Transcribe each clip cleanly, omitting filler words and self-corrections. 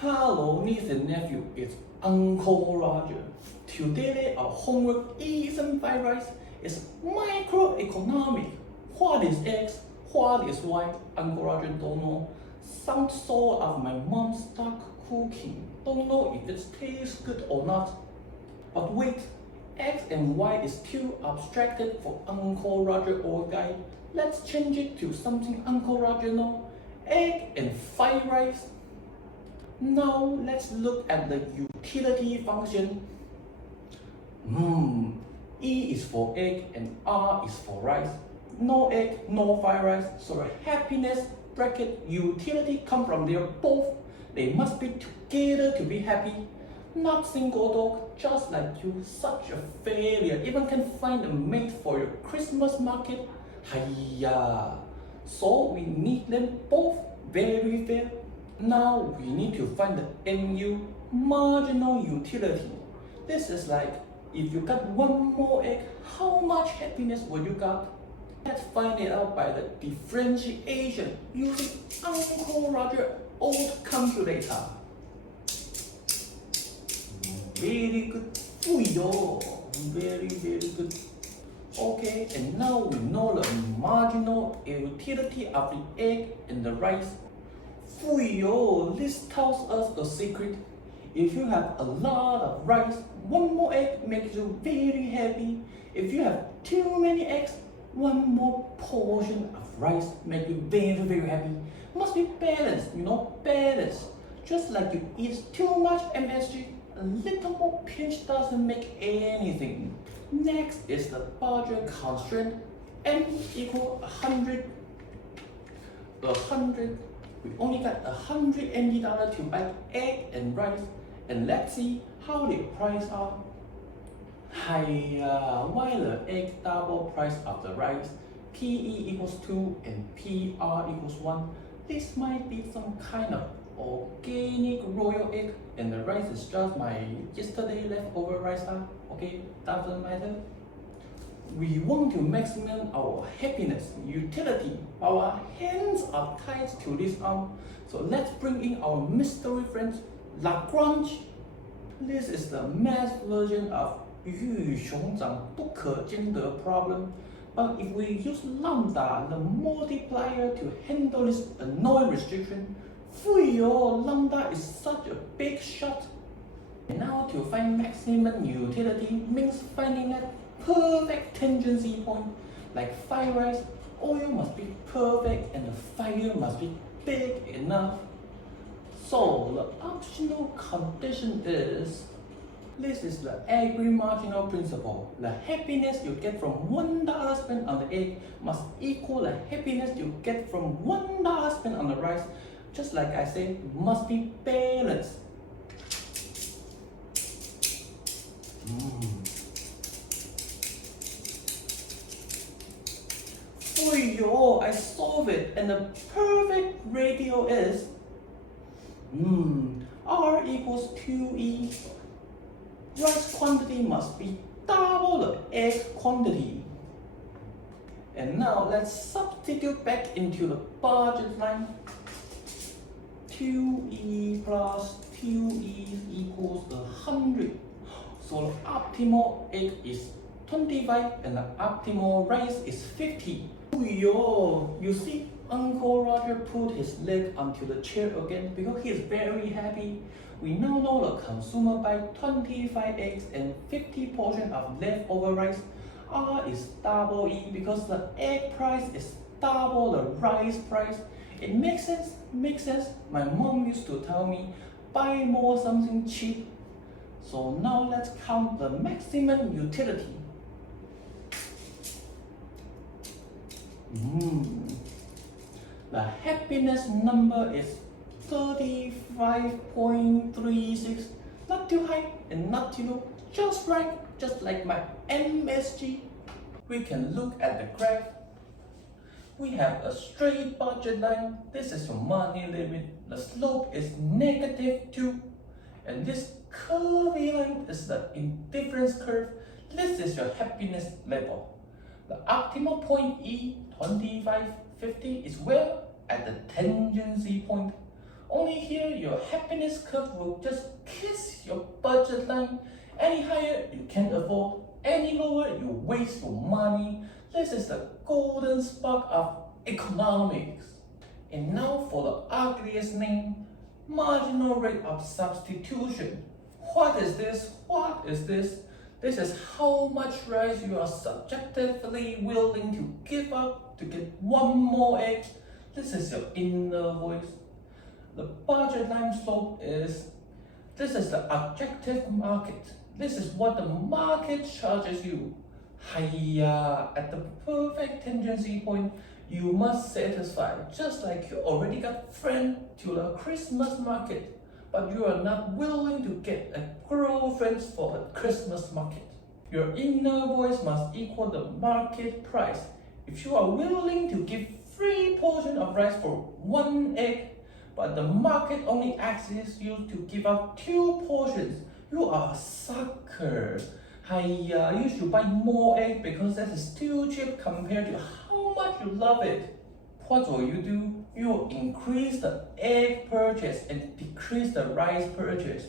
Hello, niece and nephew, it's Uncle Roger. Today our homework isn't fried rice, it's microeconomic. What is X? What is Y? Uncle Roger don't know. Some sort of my mom stuck cooking. Don't know if it tastes good or not. But wait, X and Y is too abstracted for Uncle Roger or guy. Let's change it to something Uncle Roger know. Egg and fried rice. Now let's look at the utility function. E is for egg and R is for rice. No egg, no fried rice. So the happiness bracket utility come from there both. They must be together to be happy. Not single dog, just like you, such a failure. Even can find a mate for your Christmas market. Hiya. So we need them both. Very fair. Now we need to find the MU, marginal utility. This is like, if you got one more egg, how much happiness would you got? Let's find it out by the differentiation using Uncle Roger old calculator. Very good. Very good. Okay, and now we know the marginal utility of the egg and the rice. This tells us a secret. If you have a lot of rice, one more egg makes you very happy. If you have too many eggs, one more portion of rice makes you very happy. Must be balanced, balance. Just like you eat too much MSG, a little more pinch doesn't make anything. Next is the budget constraint. M equal 100. We only got $100 to buy egg and rice, and let's see how the price are. Why the egg double price of the rice? PE equals 2 and PR equals 1. This might be some kind of organic royal egg, and the rice is just my yesterday leftover rice. Okay, doesn't matter. We want to maximize our happiness, utility. Our hands are tied to this arm. So let's bring in our mystery friends, Lagrange. This is the math version of 鱼与熊掌不可兼得 problem. But if we use lambda, the multiplier, to handle this annoying restriction, lambda is such a big shot. Now to find maximum utility means finding that perfect tangency point. Like fried rice, oil must be perfect and the fire must be big enough. So the optional condition is, this is the agri-marginal principle. The happiness you get from $1 spent on the egg must equal the happiness you get from $1 spent on the rice. Just like I said, must be balanced. I solved it, and the perfect ratio is R equals 2E. Rice quantity must be double the egg quantity. And now let's substitute back into the budget line. 2E plus 2E equals 100. So the optimal egg is 25 and the optimal rice is 50. You see, Uncle Roger put his leg onto the chair again because he is very happy. We now know the consumer buy 25 eggs and 50 portions of leftover rice. R is double E because the egg price is double the rice price. It makes sense, My mom used to tell me, buy more something cheap. So now let's count the maximum utility. The happiness number is 35.36. Not too high and not too low, just right, just like my MSG. We can look at the graph. We have a straight budget line. This is your money limit. The slope is -2. And this curvy line is the indifference curve. This is your happiness level. The optimal point E, 25, 50 is where? At the tangency point. Only here your happiness curve will just kiss your budget line. Any higher you can't afford, any lower you waste your money. This is the golden spark of economics. And now for the ugliest name, marginal rate of substitution. What is this? What is this? This is how much rice you are subjectively willing to give up to get one more egg. This is your inner voice. The budget line slope is, this is the objective market. This is what the market charges you. Hiya, at the perfect tangency point, you must satisfy, just like you already got friend to the Christmas market, but you are not willing to get a girlfriend for the Christmas market. Your inner voice must equal the market price. If you are willing to give 3 portions of rice for 1 egg, but the market only asks you to give up 2 portions, you are a sucker. Hiya, you should buy more egg because that is too cheap compared to how much you love it. What will you do? You will increase the egg purchase and decrease the rice purchase.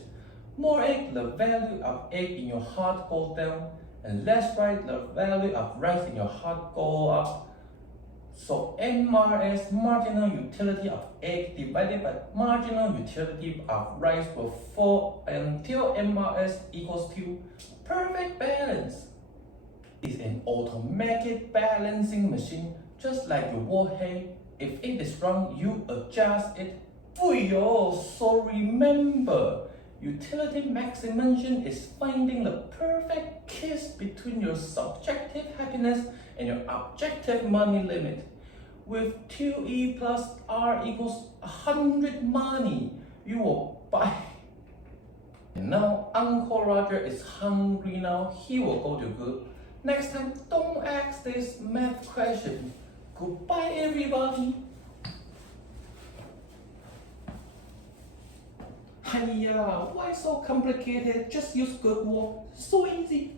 More egg, the value of egg in your heart goes down, and less rice, the value of rice in your heart goes up. So MRS, marginal utility of egg divided by marginal utility of rice will fall until MRS equals to perfect balance. It's an automatic balancing machine, just like your warhead. If it is wrong, you adjust it. So remember, utility maximization is finding the perfect kiss between your subjective happiness and your objective money limit. With 2E plus R equals 100 money, you will buy. And now Uncle Roger is hungry now, he will go to good. Next time, don't ask this math question. Goodbye everybody. Hiya, why so complicated? Just use good work, so easy.